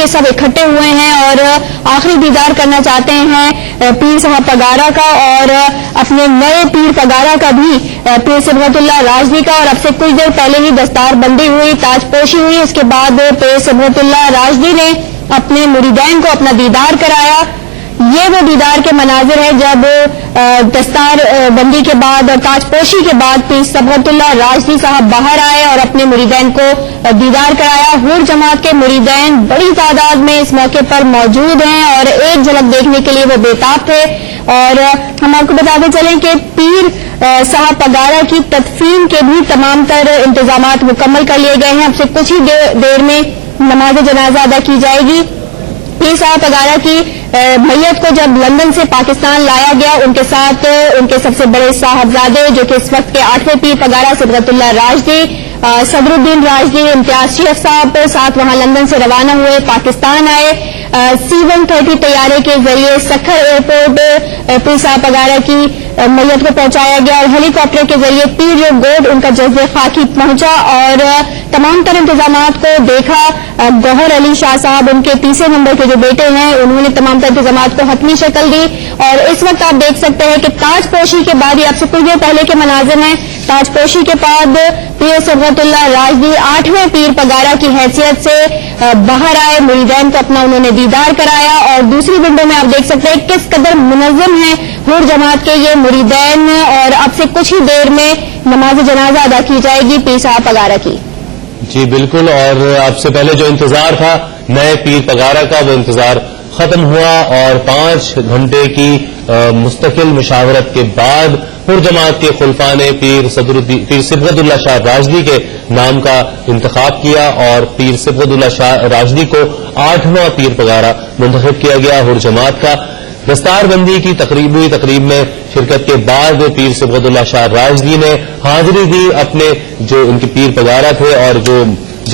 یہ سب اکٹھے ہوئے ہیں اور آخری دیدار کرنا چاہتے ہیں پیر صاحب پگارا کا اور اپنے نئے پیر پگارا کا بھی، پیر صبغت اللہ راشدی کا. اور اب سے کچھ دیر پہلے ہی دستار بندی ہوئی، تاج پوشی ہوئی. اس کے بعد پیر صبغت اللہ راشدی نے اپنے مریدین کو اپنا دیدار کرایا. یہ وہ دیدار کے مناظر ہیں جب دستار بندی کے بعد اور تاج پوشی کے بعد پیر صبغت اللہ راشدی صاحب باہر آئے اور اپنے مریدین کو دیدار کرایا. حور جماعت کے مریدین بڑی تعداد میں اس موقع پر موجود ہیں اور ایک جھلک دیکھنے کے لیے وہ بےتاب تھے. اور ہم آپ کو بتاتے چلیں کہ پیر صاحب پگارا کی تدفین کے بھی تمام تر انتظامات مکمل کر لیے گئے ہیں. اب سے کچھ ہی دیر میں نماز جنازہ ادا کی جائے گی. پیر صاحب پگارا کی میت کو جب لندن سے پاکستان لایا گیا، ان کے ساتھ ان کے سب سے بڑے صاحبزادے جو کہ اس وقت کے 8ویں پیر پگارا صبغت اللہ راشدی، صدر الدین راشدی، امتیاز شیخ صاحب ساتھ وہاں لندن سے روانہ ہوئے، پاکستان آئے. C-130 طیارے کے ذریعے سکھر ایئرپورٹ پیر صاحب پگارا کی میت کو پہنچایا گیا اور ہیلی کاپٹر کے ذریعے پیر جو گوڈ ان کا جذب خاکی پہنچا اور تمام تر انتظامات کو دیکھا. گوہر علی شاہ صاحب ان کے تیسرے نمبر کے جو بیٹے ہیں، انہوں نے تمام تر انتظامات کو حتمی شکل دی. اور اس وقت آپ دیکھ سکتے ہیں کہ تاج پوشی کے بعد، یہ اب سے کچھ دیر پہلے کے مناظر ہیں، تاج پوشی کے بعد پیر صبغت اللہ راشدی 8ویں پیر پگارا کی حیثیت سے باہر آئے. مریدین کو اپنا انہوں نے دیدار کرایا اور دوسری ونڈو میں آپ دیکھ سکتے ہیں کس قدر منظم ہیں حور جماعت کے یہ مریدین. اور اب سے کچھ ہی دیر میں نماز جنازہ ادا کی جائے گی پیر صاحب پگارا کی. جی بالکل، اور اب سے پہلے جو انتظار تھا نئے پیر پگارا کا، وہ انتظار ختم ہوا اور 5 گھنٹے کی مستقل مشاورت کے بعد حور جماعت کے خلفاء نے پیر صبغت اللہ شاہ راشدی کے نام کا انتخاب کیا اور پیر صبغت اللہ شاہ راشدی کو 8واں پیر پگارا منتخب کیا گیا حور جماعت کا. دستار بندی کی تقریب میں شرکت کے بعد پیر صبغت اللہ شاہ راشدی نے حاضری دی. اپنے جو ان کے پیر پگارا تھے اور جو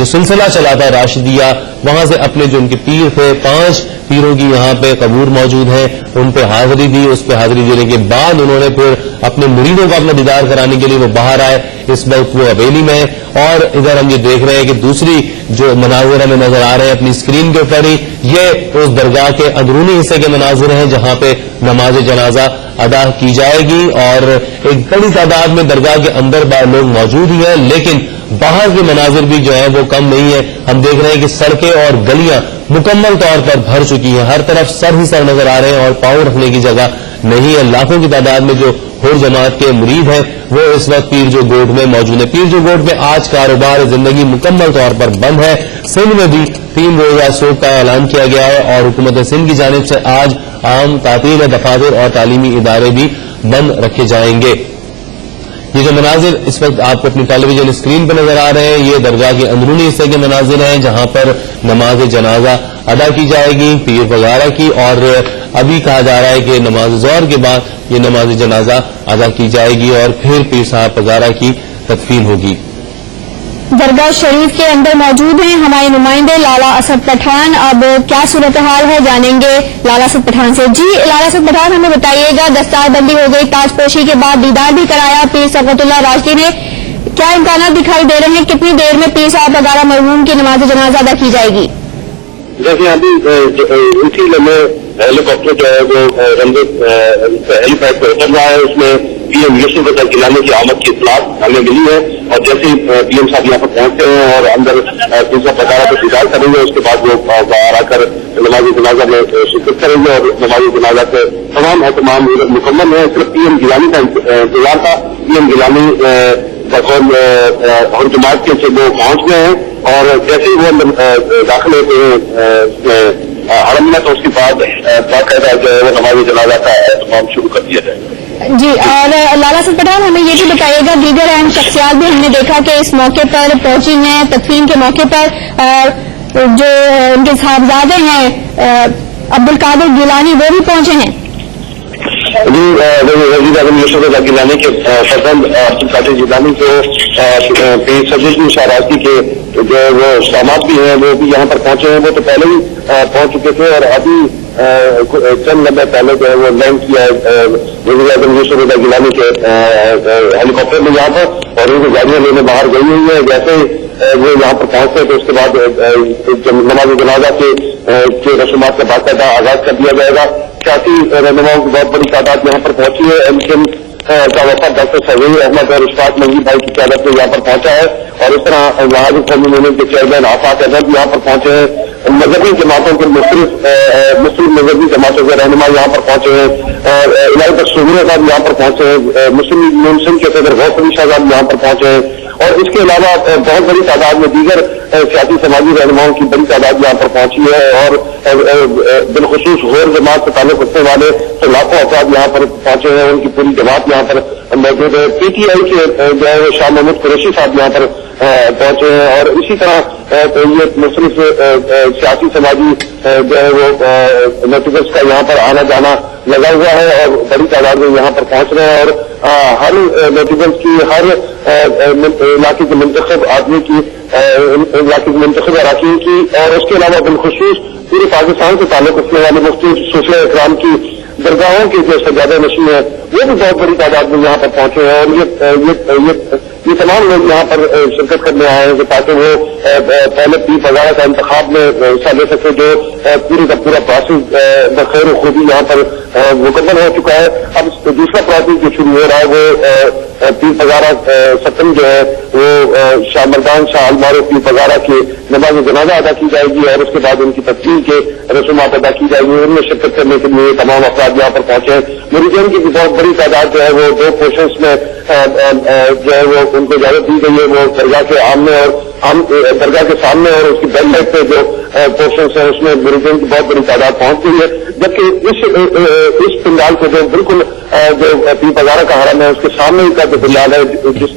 سلسلہ چلا تھا راشدیہ، وہاں سے اپنے جو ان کے پیر تھے 5 پیروں کی یہاں پہ قبور موجود ہیں، ان پہ حاضری دی. اس پہ حاضری دینے کے بعد انہوں نے پھر اپنے مریدوں کا اپنا دیدار کرانے کے لیے وہ باہر آئے. اس وقت وہ حویلی میں ہیں اور ادھر ہم یہ دیکھ رہے ہیں کہ دوسری جو مناظر ہمیں نظر آ رہے ہیں اپنی اسکرین کے اوپر ہی، یہ اس درگاہ کے اندرونی حصے کے مناظر ہیں جہاں پہ نماز جنازہ ادا کی جائے گی. اور ایک بڑی تعداد میں درگاہ کے اندر لوگ موجود ہی ہیں، لیکن باہر کے مناظر بھی جو ہیں وہ کم نہیں ہے. ہم دیکھ رہے ہیں کہ سڑکیں اور گلیاں مکمل طور پر بھر چکی ہیں، ہر طرف سر ہی سر نظر آ رہے ہیں اور پاؤں رکھنے کی جگہ نہیں ہے. لاکھوں کی تعداد میں جو حور جماعت کے مرید ہیں وہ اس وقت پیر جو گوڈ میں موجود ہیں. پیر جو گوڈ میں آج کاروبار زندگی مکمل طور پر بند ہے. سندھ میں بھی 3 روزہ سوگ کا اعلان کیا گیا ہے اور حکومت سندھ کی جانب سے آج عام تعطیل دفاتر اور تعلیمی ادارے بھی بند رکھے جائیں گے. یہ جو مناظر اس وقت آپ کو اپنی ٹیلی ویژن اسکرین پہ نظر آ رہے ہیں، یہ درگاہ کے اندرونی حصے کے مناظر ہیں جہاں پر نماز جنازہ ادا کی جائے گی پیر پگارا کی. اور ابھی کہا جا رہا ہے کہ نماز ظہر کے بعد یہ نماز جنازہ ادا کی جائے گی اور پھر پیر صاحب پگارا کی تدفین ہوگی. درگاہ شریف کے اندر موجود ہیں ہمارے نمائندے لالا اسد پٹھان. اب کیا صورتحال ہے جانیں گے لالا اسد پٹھان سے. جی لالا اسد پٹھان، ہمیں بتائیے گا، دستار بندی ہو گئی، تاج پوشی کے بعد دیدار بھی کرایا پیر صبغت اللہ راشدی نے، کیا امکانات دکھائی دے رہے ہیں کتنی دیر میں پیر صاحب پگارا مرحوم کی نماز جنازہ ادا کی جائے گی؟ جیسے ابھی اسی لمحے ہیلی کاپٹر جو ہے وہ ہیلی پیڈ پہ اتر رہا ہے، اس میں پی ایم یوسف رضا گیلانی کی آمد کی اطلاع ہمیں ملی ہے اور جیسے پی ایم صاحب یہاں پر پہنچتے ہیں اور اندر پیر صاحب پگارا کو دیدار کریں گے، اس کے بعد وہ باہر آ کر نماز جنازہ میں شرکت کریں گے اور نماز جنازہ کے تمام اہتمام مکمل ہیں. صرف پی ایم گیلانی کا انتظار تھا. پی ایم گیلانی حور جماعت کے سے وہ پہنچ گئے ہیں اور جیسے ہی وہ داخل ہوتے ہیں حرم میں تو اس کے بعد باقاعدہ جو ہے وہ نماز جنازہ کا اہتمام شروع کر دیا جائے. جی، اور لالا اسد پٹھان ہمیں یہ بھی بتائیے گا، دیگر اہم شخصیات بھی ہم نے دیکھا کہ اس موقع پر پہنچی ہیں تدفین کے موقع پر، جو ان کے صاحبزادے ہیں عبد القادر گیلانی وہ بھی پہنچے ہیں. جی، وزیر اعظم یوسف رضا گیلانی کے فرزند عبد القادر گیلانی کو پیر صبغت اللہ شاہ راشدی کے جو وہ داماد بھی ہیں وہ بھی یہاں پر پہنچے ہیں. وہ تو پہلے ہی پہنچ چکے تھے اور ابھی چند لمحے پہلے جو ہے وہ لینڈ کیا ہے وزیر اعظم یوسف رضا گیلانی کے ہیلی کاپٹر میں یہاں پر اور ان کی گاڑیاں لینے باہر گئی ہوئی ہیں. جیسے وہ یہاں پر پہنچتے ہیں تو اس کے بعد نماز جنازہ کے رسومات کا باقاعدہ آغاز کر دیا جائے گا. سیاسی رہنماؤں کی بہت بڑی تعداد یہاں پر پہنچی ہے. MKM کا وفد ڈاکٹر سہیل احمد اور اشفاق منگی بھائی کی قیادت میں یہاں پر پہنچا ہے, اور اس طرح وہاں قومی یونین کے چیئرمین آفاق احمد یہاں پر پہنچے ہیں. مذہبی جماعتوں کے مختلف مذہبی جماعتوں کے رہنما یہاں پر پہنچے ہیں. الہی بخش صدر صاحب یہاں پر پہنچے ہیں. مسلم یونین سنگھ کے صدر غوث علی شاہ صاحب یہاں پر پہنچے ہیں, اور اس کے علاوہ بہت بڑی تعداد میں دیگر سیاسی سماجی رہنماؤں کی بڑی تعداد یہاں پر پہنچی ہے, اور بالخصوص غور جماعت سے تعلق رکھنے والے لاکھوں افراد یہاں پر پہنچے ہیں. ان کی پوری جماعت یہاں پر موجود ہے. PTI کے جو ہے شاہ محمود قریشی صاحب یہاں پر پہنچے ہیں, اور اسی طرح یہ مختلف سیاسی سماجی جو ہے وہ نیٹورکس کا یہاں پر آنا جانا لگا ہوا ہے, اور بڑی تعداد میں یہاں پر پہنچ رہے ہیں. اور ہر نیٹورکس کی ہر علاقے کے منتخب آدمی کی علاقے کے منتخب اراکین کی, اور اس کے علاوہ بالخصوص پورے پاکستان سے تعلق رکھنے والے مختلف سلسلہ اکرام کی درگاہوں کے جو سجادہ نشین ہیں وہ بھی بہت بڑی تعداد میں یہاں پر پہنچے ہیں. اور یہ تمام لوگ یہاں پر شرکت کرنے آئے ہیں تاکہ وہ پہلے پیر وغیرہ کا انتخاب میں حصہ لے سکے, جو پوری کا پورا پروسیس بخیر و خوبی یہاں پر مکمل ہو چکا ہے. اب دوسرا پروسیس جو شروع ہو رہا ہے وہ پیر پگارا ستم جو ہے وہ شاہ مردان شاہ المار پیر پگارا کی نماز جنازہ ادا کی جائے گی, اور اس کے بعد ان کی تدفین کے رسومات ادا کی جائے گی. ان میں شرکت کرنے کے لیے تمام افراد یہاں پر پہنچے ہیں. مریدین کی بھی بہت بڑی تعداد جو ہے وہ 2 پورشنس میں جو ہے وہ ان کو اجازت دی گئی ہے. وہ درگاہ کے آمنے اور درگاہ کے سامنے اور اس کی بیک سائڈ پہ جو پورشنس ہیں اس میں مریدین کی بہت بڑی تعداد پہنچ گئی ہے. جبکہ اس پنڈال کو جو بالکل جو پیر پگارا کا حرم ہے اس کے سامنے کا جو پنڈال ہے جس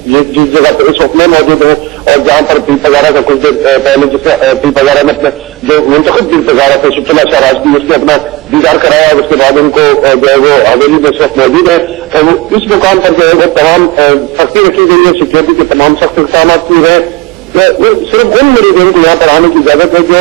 جگہ پر اس وقت میں موجود ہوں, اور جہاں پر پیر پگارا کا کچھ دیر پہلے جس پیر پگارا نے اپنے جو منتخب پیر پگارا تھے شکلا شاہ راشدی اس نے اپنا دیدار کرایا, اور اس کے بعد ان کو جو ہے وہ حویلی میں اس وقت موجود ہے. اس مقام پر جو ہے وہ تمام سختی رکھی گئی ہے, سیکورٹی کے تمام سخت اقدامات کیے ہیں. صرف ان مریدین کو یہاں پر آنے کی اجازت ہے جو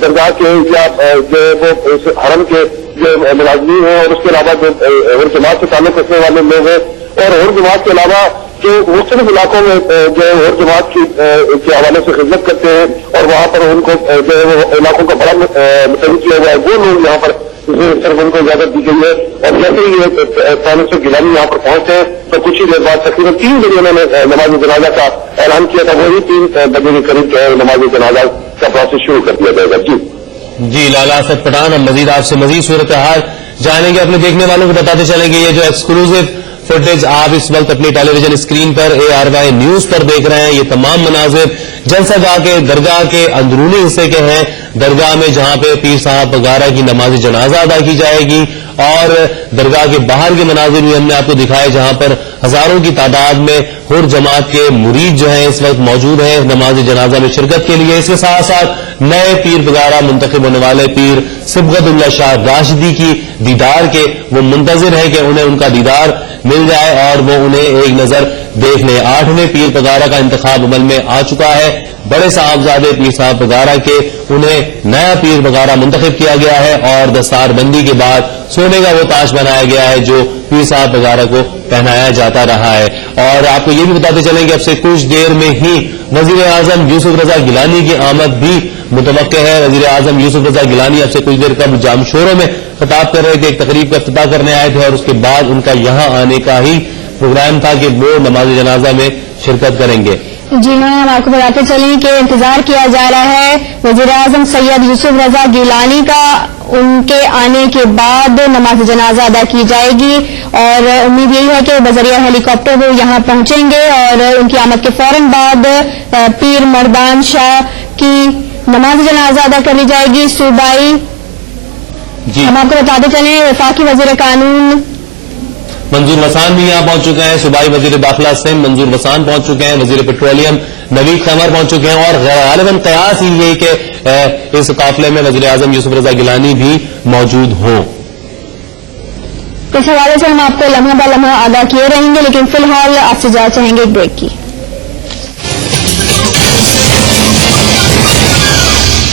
درگاہ کے یا جو وہ حرم کے جو ملازمین ہیں, اور اس کے علاوہ جو اور جماعت سے تعلق رکھنے والے لوگ ہیں, اور اور جماعت کے علاوہ جو مختلف علاقوں میں جو ہے اور جماعت کے حوالے سے خدمت کرتے ہیں, اور وہاں پر ان کو جو ہے وہ علاقوں کا بڑا متعلق کیا ہوا ہے, وہ لوگ یہاں پر صرف ان کو اجازت دی گئی ہے. اور جیسے ہی پروفیسر گیلانی یہاں پر پہنچے ہیں تو کچھ ہی دیر بعد تقریباً 3 بجے انہوں نے نماز جنازہ کا اعلان کیا تھا. وہی 3 بجے کے قریب جو ہے نماز جنازہ کا پروسیس شروع کر دیا جائے گا. جی لالا اسد پٹھان, ہم مزید آپ سے مزید صورتحال جانیں گے. اپنے دیکھنے والوں کو بتاتے چلیں گے یہ جو ایکسکلوزو فوٹیج آپ اس وقت اپنی ٹیلی ویژن اسکرین پر ARY نیوز پر دیکھ رہے ہیں, یہ تمام مناظر جلسہ گاہ کے درگاہ کے اندرونی حصے کے ہیں. درگاہ میں جہاں پہ پیر صاحب پگارا کی نماز جنازہ ادا کی جائے گی, اور درگاہ کے باہر کے مناظر بھی ہم نے آپ کو دکھائے جہاں پر ہزاروں کی تعداد میں حر جماعت کے مرید جو ہیں اس وقت موجود ہیں نماز جنازہ میں شرکت کے لیے. اس کے ساتھ ساتھ نئے پیر پگارا منتخب ہونے والے پیر صبغت اللہ شاہ راشدی کی دیدار کے وہ منتظر ہیں کہ انہیں ان کا دیدار مل جائے اور وہ انہیں ایک نظر دیکھ لیں. 8ویں پیر پگارا کا انتخاب عمل میں آ چکا ہے. بڑے صاحبزادے پیر صاحب پگارا کے انہیں نیا پیر پگارا منتخب کیا گیا ہے, اور دستار بندی کے بعد سونے کا وہ تاج بنایا گیا ہے جو پیر صاحب پگارا کو پہنایا جاتا رہا ہے. اور آپ کو یہ بھی بتاتے چلیں کہ اب سے کچھ دیر میں ہی وزیر اعظم یوسف رضا گیلانی کی آمد بھی متوقع ہے. وزیر اعظم یوسف رضا گیلانی اب سے کچھ دیر قبل جام شوروں میں خطاب کر رہے تھے, ایک تقریب کا افتتاح کرنے آئے تھے, اور اس کے بعد ان کا یہاں آنے کا ہی پروگرام تھا کہ وہ نماز جنازہ میں شرکت کریں گے. جی ہاں, ہم آپ کو بتاتے چلیں کہ انتظار کیا جا رہا ہے وزیر اعظم سید یوسف رضا گیلانی کا. ان کے آنے کے بعد نماز جنازہ ادا کی جائے گی, اور امید یہی ہے کہ بذریعہ ہیلی کاپٹر وہ یہاں پہنچیں گے, اور ان کی آمد کے فوراً بعد پیر مردان شاہ کی نماز جنازہ ادا کر لی جائے گی. صوبائی ہم آپ کو بتاتے چلیں وفاقی وزیر قانون منظور وسان بھی یہاں پہنچ چکے ہیں, صوبائی وزیر داخلہ سندھ منظور وسان پہنچ چکے ہیں, وزیر پیٹرولیم نوید قمر پہنچ چکے ہیں, اور غالباً قیاس ہی یہ کہ اس قافلے میں وزیر اعظم یوسف رضا گیلانی بھی موجود ہوں. اس حوالے سے ہم آپ کو لمحہ بہ لمحہ آگاہ کیے رہیں گے, لیکن فی الحال آپ سے جا چاہیں گے ایک بریک کی.